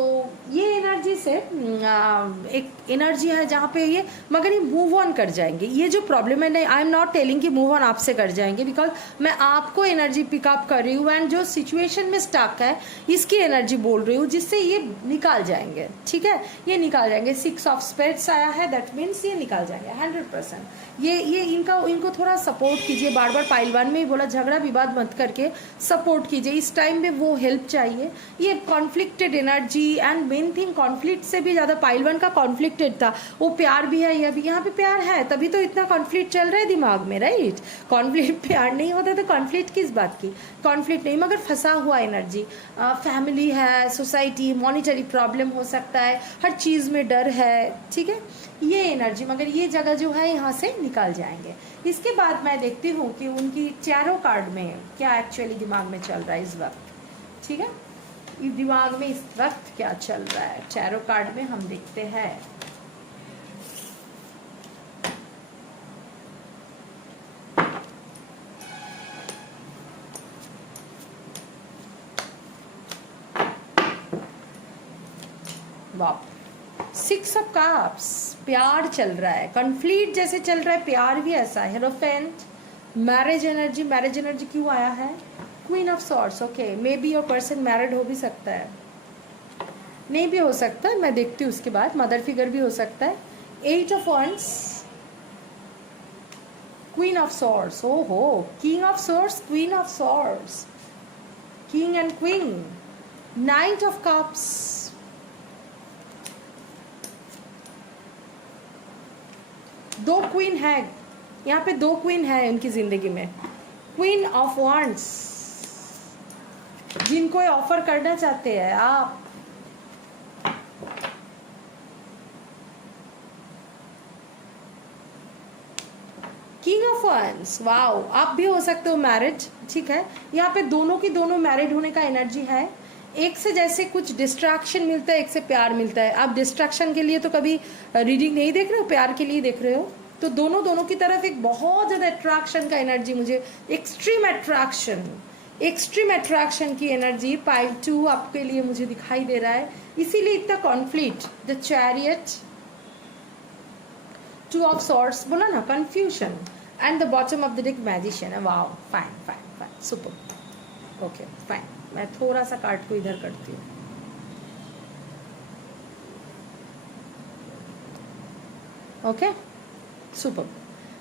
ये एनर्जी से एक एनर्जी है जहाँ पे ये, मगर ये मूव ऑन कर जाएंगे, ये जो प्रॉब्लम है, नहीं आई एम नॉट टेलिंग कि मूव ऑन आपसे कर जाएंगे, बिकॉज मैं आपको एनर्जी पिकअप कर रही हूँ, एंड जो सिचुएशन में स्टक है इसकी एनर्जी बोल रही हूँ, जिससे ये निकाल जाएंगे, ठीक है, ये निकाल जाएंगे। 6 ऑफ स्पेड्स आया है, दैट मीन्स ये निकाल जाएंगे 100%। ये इनको थोड़ा सपोर्ट कीजिए, बार बार पाइल 1 में ही बोला झगड़ा विवाद मत करके सपोर्ट कीजिए, इस टाइम में वो हेल्प चाहिए, ये conflicted energy, and main thing conflict से भी ज़्यादा पाइल 1 का कॉन्फ्लिक्टेड था, वो प्यार भी है, यह भी, यहाँ पे प्यार है, तभी तो इतना कॉन्फ्लिक्ट चल रहा है दिमाग में, राइट। कॉन्फ्लिक्ट प्यार नहीं होता तो कॉन्फ्लिक्ट किस बात की, कॉन्फ्लिक्ट नहीं, मगर फंसा हुआ एनर्जी, फैमिली है, सोसाइटी, मॉनिटरी प्रॉब्लम हो सकता है, हर चीज़ में डर है, ठीक है, ये एनर्जी, मगर ये जगह जो है यहाँ से निकाल जाएंगे। इसके बाद मैं देखती हूँ कि उनकी टैरो कार्ड में क्या एक्चुअली दिमाग में चल रहा है इस वक्त, ठीक है, दिमाग में इस वक्त क्या चल रहा है, टैरो कार्ड में हम देखते हैं। वाह, 6 ऑफ कप्स, प्यार चल रहा है, कॉन्फ्लिक्ट जैसे चल रहा है, प्यार भी ऐसा है। हिरोफेंट, मैरिज एनर्जी, मैरिज एनर्जी क्यों आया है? Queen of swords, okay, may be your person married हो भी सकता है, नहीं भी हो सकता है, मैं देखती हूँ उसके बाद, मदर फिगर भी हो सकता है। 8 of wands, queen of swords, ओहो, king of swords, queen of swords, king and queen, knight of cups, दो क्वीन है यहाँ पे, दो क्वीन है उनकी जिंदगी में। क्वीन ऑफ वांड्स, जिनको ये ऑफर करना चाहते हैं आप, किंग ऑफ वांड्स, वाओ, आप भी हो सकते हो मैरिड, ठीक है। यहाँ पे दोनों की दोनों मैरिड होने का एनर्जी है। एक से जैसे कुछ डिस्ट्रैक्शन मिलता है, एक से प्यार मिलता है। आप डिस्ट्रैक्शन के लिए तो कभी रीडिंग नहीं देख रहे हो, प्यार के लिए देख रहे हो, तो दोनों की तरफ एक बहुत ज़्यादा अट्रैक्शन का एनर्जी, मुझे एक्सट्रीम अट्रैक्शन की एनर्जी पाइल 2 आपके लिए मुझे दिखाई दे रहा है, इसीलिए इतना conflict. The chariot, 2 of swords, बोला ना, confusion, and the bottom of the deck magician है। Wow, fine fine fine, super, okay fine. मैं थोड़ा सा कार्ड को इधर करती हूँ, ओके, सुपर,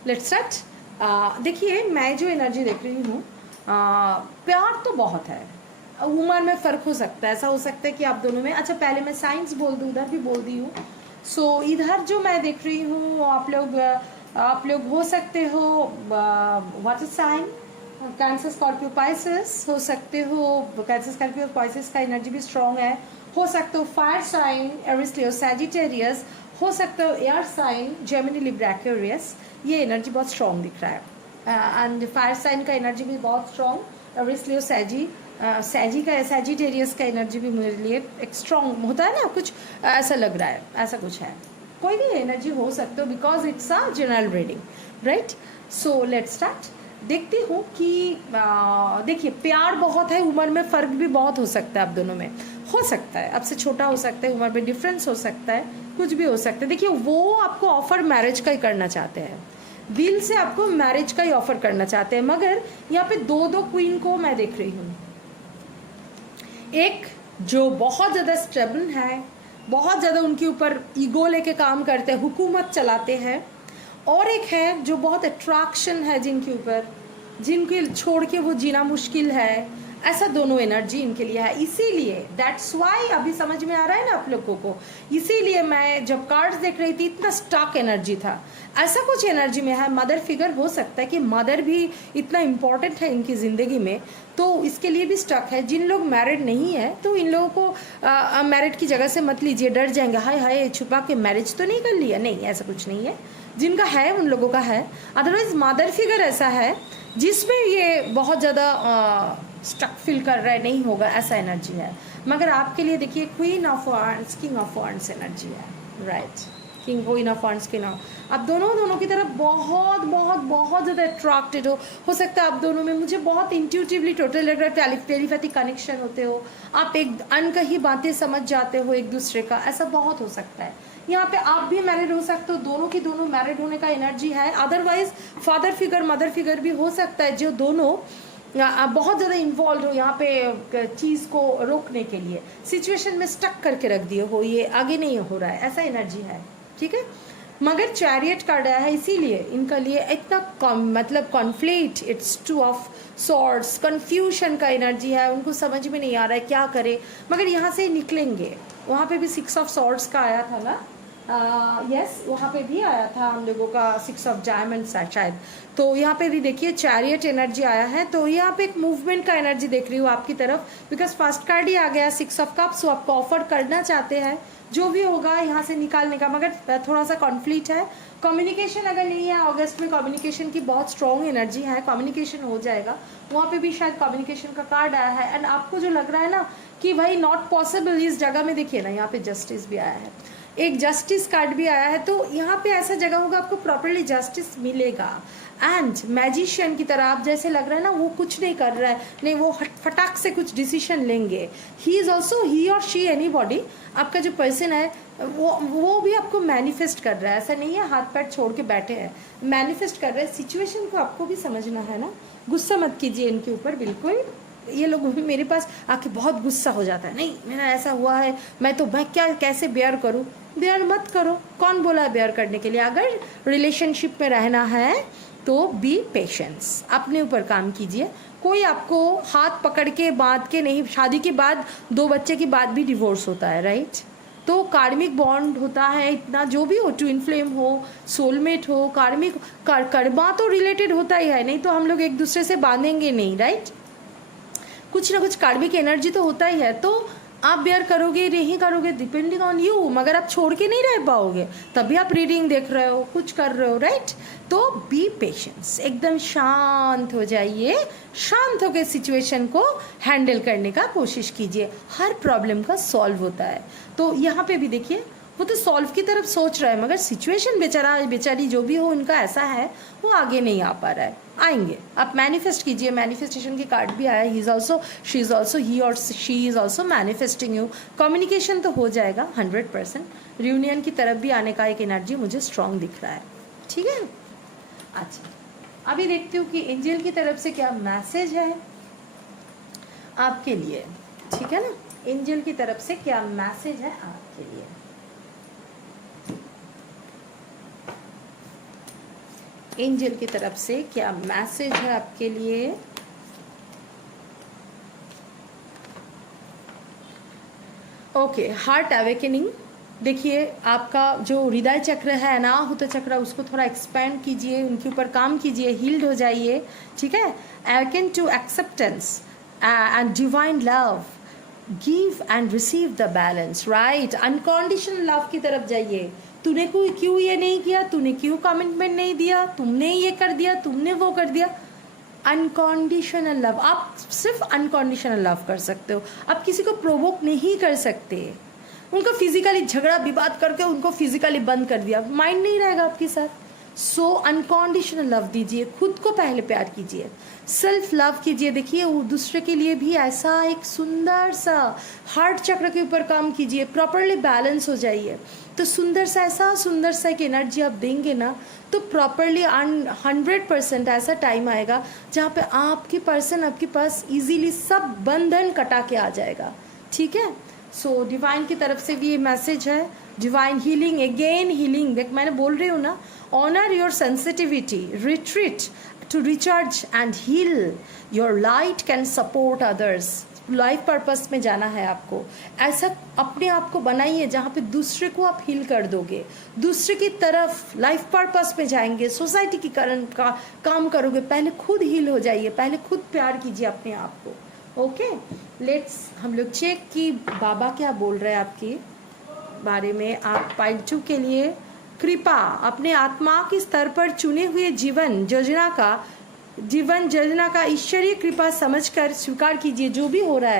लेट्स स्टार्ट। देखिए, मैं जो एनर्जी देख रही हूँ, प्यार तो बहुत है, उम्र में फ़र्क हो सकता है, ऐसा हो सकता है कि आप दोनों में, अच्छा पहले मैं साइंस बोल दूँ, उधर भी बोल दी हूँ। सो इधर जो मैं देख रही हूँ, आप लोग हो सकते हो water sign, Cancer, Scorpio, Pisces हो सकते हो। कैंसर, स्कॉर्पियो, पाइसेस का एनर्जी भी स्ट्रॉन्ग है। हो सकते हो fire sign, Aries, Leo, Sagittarius, हो सकता है air sign, Gemini, Libra, Aquarius, ये एनर्जी बहुत स्ट्रॉन्ग दिख रहा है। एंड फायर साइन का एनर्जी भी बहुत स्ट्रॉन्ग, एरिस, लियो, सैजिटेरियस का एनर्जी भी मेरे लिए एक स्ट्रॉन्ग होता है ना, कुछ ऐसा लग रहा है, ऐसा कुछ है, कोई भी एनर्जी हो सकते हो, because it's a general reading, right. So let's start. देखती हूँ कि देखिए, प्यार बहुत है, उम्र में फ़र्क भी बहुत हो सकता है, आप दोनों में हो सकता है, आपसे छोटा हो सकता है, उम्र में डिफरेंस हो सकता है, कुछ भी हो सकता है। देखिए, वो आपको ऑफर मैरिज का ही करना चाहते हैं, दिल से आपको मैरिज का ही ऑफर करना चाहते हैं, मगर यहाँ पे दो क्वीन को मैं देख रही हूँ। एक जो बहुत ज़्यादा स्टेबल है, बहुत ज़्यादा उनके ऊपर ईगो लेके काम करते हैं, हुकूमत चलाते हैं, और एक है जो बहुत अट्रैक्शन है जिनके ऊपर, जिनके छोड़ के वो जीना मुश्किल है, ऐसा दोनों एनर्जी इनके लिए है। इसीलिए दैट्स वाई अभी समझ में आ रहा है ना आप लोगों को, इसीलिए मैं जब कार्ड्स देख रही थी इतना स्टक एनर्जी था, ऐसा कुछ एनर्जी में है। मदर फिगर हो सकता है कि मदर भी इतना इम्पोर्टेंट है इनकी ज़िंदगी में, तो इसके लिए भी स्टक है। जिन लोग मैरिड नहीं है तो इन लोगों को मैरिड की जगह से मत लीजिए, डर जाएंगे, हाय हाय छुपा के मैरिज तो नहीं कर लिया, नहीं, ऐसा कुछ नहीं है। जिनका है उन लोगों का है, अदरवाइज मदर फिगर ऐसा है जिसमें ये बहुत ज़्यादा स्टक फील कर रहा है, नहीं होगा, ऐसा एनर्जी है। मगर आपके लिए देखिए, queen of wands, king of wands energy है, right, king, queen of wands के नाम। आप दोनों की तरफ बहुत बहुत बहुत ज़्यादा अट्रैक्टेड हो सकता है आप दोनों में, मुझे बहुत इंट्यूटिवली टोटल लग रहा है, टेलीपैथिक कनेक्शन होते हो आप, एक अनकही बातें समझ जाते हो एक दूसरे का, ऐसा बहुत हो सकता है। यहाँ पे आप भी मैरिड हो सकते हो, दोनों की दोनों मैरिड होने का एनर्जी है। Otherwise father figure, mother figure भी हो सकता है, जो दोनों बहुत ज़्यादा इन्वॉल्व हो यहाँ पे चीज़ को रोकने के लिए, सिचुएशन में स्टक करके रख दिए हो, ये आगे नहीं हो रहा है, ऐसा एनर्जी है, ठीक है। मगर चैरियट कार्ड आया है, इसीलिए इनका लिए इतना मतलब conflict, it's 2 of swords, confusion का एनर्जी है, उनको समझ में नहीं आ रहा है क्या करे, मगर यहाँ से निकलेंगे। वहाँ पे भी 6 ऑफ सॉर्ड्स का आया था ना, यस, वहाँ पे भी आया था हम लोगों का 6 ऑफ डायमंड्स शायद, तो यहाँ पे भी देखिए चैरियट एनर्जी आया है। तो यहाँ पे एक मूवमेंट का एनर्जी देख रही हूँ आपकी तरफ, बिकॉज फर्स्ट कार्ड ही आ गया 6 ऑफ कप्स, वो आपको ऑफर करना चाहते हैं जो भी होगा यहाँ से निकालने का, मगर थोड़ा सा कॉन्फ्लिक्ट है। कम्युनिकेशन अगर नहीं है, अगस्त में कम्युनिकेशन की बहुत स्ट्रॉन्ग एनर्जी है, कम्युनिकेशन हो जाएगा, वहाँ पे भी शायद कम्युनिकेशन का कार्ड आया है। एंड आपको जो लग रहा है ना कि भाई नॉट पॉसिबल, इस जगह में देखिए ना, यहाँ पे जस्टिस भी आया है, एक जस्टिस कार्ड भी आया है, तो यहाँ पे ऐसा जगह होगा आपको प्रॉपरली जस्टिस मिलेगा, एंड मैजिशियन की तरह आप जैसे लग रहा है ना वो कुछ नहीं कर रहा है, नहीं वो फटाक से कुछ डिसीजन लेंगे. ही इज़ ऑल्सो, ही और शी, एनी बॉडी, आपका जो पर्सन है वो भी आपको मैनिफेस्ट कर रहा है. ऐसा नहीं है हाथ पैर छोड़ के बैठे हैं, मैनिफेस्ट कर रहे हैं. सिचुएशन को आपको भी समझना है ना. गुस्सा मत कीजिए इनके ऊपर बिल्कुल. ये लोग भी मेरे पास आके बहुत गुस्सा हो जाता है, नहीं मेरा ऐसा हुआ है, मैं क्या कैसे बेयर करूँ. बेयर मत करो. कौन बोला है बेयर करने के लिए. अगर रिलेशनशिप में रहना है तो बी पेशेंस, अपने ऊपर काम कीजिए. कोई आपको हाथ पकड़ के बांध के नहीं. शादी के बाद 2 बच्चे के बाद भी डिवोर्स होता है, राइट. तो कार्मिक बॉन्ड होता है इतना, जो भी हो, ट्विन फ्लेम हो, सोलमेट हो, कार्मिक कर्मा तो रिलेटेड होता ही है, नहीं तो हम लोग एक दूसरे से बांधेंगे नहीं, राइट. कुछ ना कुछ कार्मिक एनर्जी तो होता ही है. तो आप बेयर करोगे नहीं करोगे डिपेंडिंग ऑन यू. मगर आप छोड़ के नहीं रह पाओगे, तभी आप रीडिंग देख रहे हो, कुछ कर रहे हो, राइट. तो बी पेशेंस, एकदम शांत हो जाइए. शांत होकर सिचुएशन को हैंडल करने का कोशिश कीजिए. हर प्रॉब्लम का सॉल्व होता है. तो यहाँ पे भी देखिए वो तो सॉल्व की तरफ सोच रहा है, मगर सिचुएशन बेचारी जो भी हो उनका ऐसा है, वो आगे नहीं आ पा रहा है. आएंगे. आप मैनिफेस्ट कीजिए. मैनिफेस्टेशन की कार्ड भी आया. He is also, she is also, he और she is also manifesting you. Communication तो हो जाएगा 100%. रियूनियन की तरफ भी आने का एक एनर्जी मुझे स्ट्रांग दिख रहा है. ठीक है. अच्छा, अभी देखती हूँ कि एंजल की तरफ से क्या मैसेज है आपके लिए. ठीक है ना. एंजल की तरफ से क्या मैसेज है आपके लिए. एंजल की तरफ से क्या मैसेज है आपके लिए. Okay, heart awakening. देखिए आपका जो हृदय चक्र है, अनाहुत चक्र, उसको थोड़ा एक्सपेंड कीजिए, उनके ऊपर काम कीजिए, हील्ड हो जाइए. ठीक है. Awaken to acceptance and divine love. Give and receive the balance, right. Unconditional love की तरफ जाइए. तूने क्यों ये नहीं किया, तूने क्यों कमिटमेंट नहीं दिया, तुमने ये कर दिया, तुमने वो कर दिया. Unconditional love. आप सिर्फ अनकंडीशनल लव कर सकते हो. आप किसी को प्रोवोक नहीं कर सकते. उनको फिजिकली झगड़ा विवाद करके उनको फिजिकली बंद कर दिया, माइंड नहीं रहेगा आपके साथ. सो अनकंडीशनल लव दीजिए. खुद को पहले प्यार कीजिए. सेल्फ लव कीजिए. देखिए वो दूसरे के लिए भी ऐसा एक सुंदर सा हार्ट चक्र के ऊपर काम कीजिए. प्रॉपरली बैलेंस हो जाइए. तो सुंदर सा एक एनर्जी आप देंगे ना, तो प्रॉपरली 100% ऐसा टाइम आएगा जहाँ पे आपकी पर्सन आपके पास इजीली सब बंधन कटा के आ जाएगा. ठीक है. सो डिवाइन की तरफ से भी ये मैसेज है. Divine healing, again healing. देख मैंने बोल रही हूँ ना, honour your sensitivity, retreat to recharge and heal. Your light can support others. Life purpose में जाना है आपको. ऐसा अपने आप को बनाइए जहाँ पे दूसरे को आप हील कर दोगे, दूसरे की तरफ लाइफ पर्पस में जाएंगे, सोसाइटी की काम करोगे. पहले खुद हील हो जाइए, पहले खुद प्यार कीजिए अपने आप को. ओके, लेट्स हम लोग चेक कि बाबा क्या बोल रहे हैं आपके बारे में. आप पाइल 2 के लिए कृपा, अपने आत्मा के स्तर पर चुने हुए जीवन योजना का ईश्वरीय कृपा समझकर स्वीकार कीजिए. जो भी हो रहा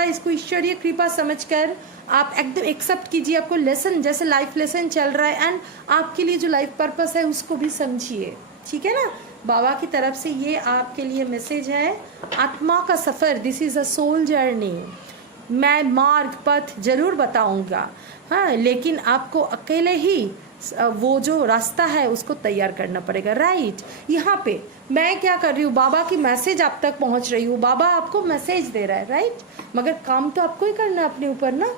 है इसको ईश्वरीय कृपा समझकर आप एकदम एक्सेप्ट कीजिए. आपको लेसन, जैसे लाइफ लेसन चल रहा है, एंड आपके लिए जो लाइफ पर्पस है उसको भी समझिए. ठीक है ना. बाबा की तरफ से ये आपके लिए मैसेज है. आत्मा का सफ़र, this is a soul journey. मैं मार्ग पथ जरूर बताऊंगा, हाँ, लेकिन आपको अकेले ही वो जो रास्ता है उसको तैयार करना पड़ेगा, राइट. यहाँ पे मैं क्या कर रही हूँ, बाबा की मैसेज आप तक पहुँच रही हूँ. बाबा आपको मैसेज दे रहा है, राइट. मगर काम तो आपको ही करना है अपने ऊपर ना.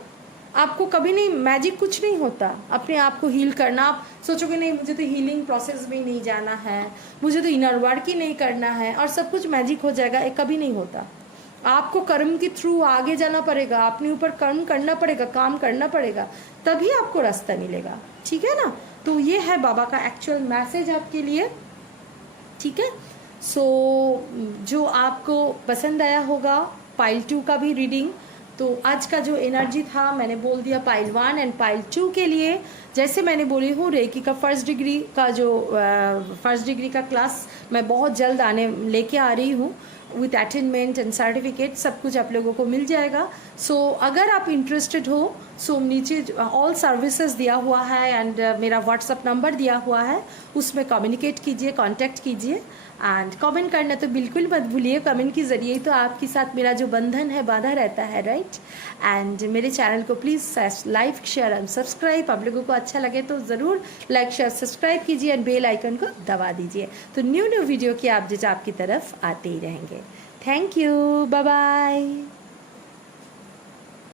आपको कभी नहीं, मैजिक कुछ नहीं होता. अपने आप को हील करना. आप सोचोगे नहीं मुझे तो हीलिंग प्रोसेस में नहीं जाना है, मुझे तो इनर वर्क ही नहीं करना है और सब कुछ मैजिक हो जाएगा. ये कभी नहीं होता. आपको कर्म के थ्रू आगे जाना पड़ेगा, अपने ऊपर कर्म करना पड़ेगा, काम करना पड़ेगा, तभी आपको रास्ता मिलेगा. ठीक है ना. तो ये है बाबा का एक्चुअल मैसेज आपके लिए. ठीक है. सो जो आपको पसंद आया होगा पाइल 2 का भी रीडिंग, तो आज का जो एनर्जी था मैंने बोल दिया पाइल 1 एंड पाइल 2 के लिए. जैसे मैंने बोली हूँ रेकी का फर्स्ट डिग्री का क्लास मैं बहुत जल्द लेके आ रही हूँ. विथ अटेनमेंट एंड सर्टिफिकेट सब कुछ आप लोगों को मिल जाएगा. सो अगर आप इंटरेस्टेड हो, सो नीचे ऑल सर्विसेज दिया हुआ है एंड मेरा व्हाट्सअप नंबर दिया हुआ है, उसमें कम्युनिकेट कीजिए, कांटेक्ट कीजिए एंड कमेंट करना तो बिल्कुल मत भूलिए. कमेंट के ज़रिए ही तो आपके साथ मेरा जो बंधन है बाधा रहता है, राइट. एंड मेरे चैनल को please like, share and subscribe. आप लोगों को अच्छा लगे तो ज़रूर लाइक, शेयर, सब्सक्राइब कीजिए एंड बेल आइकन को दबा दीजिए, तो न्यू वीडियो के अपडेट आपकी तरफ आते ही रहेंगे. Thank you, bye bye.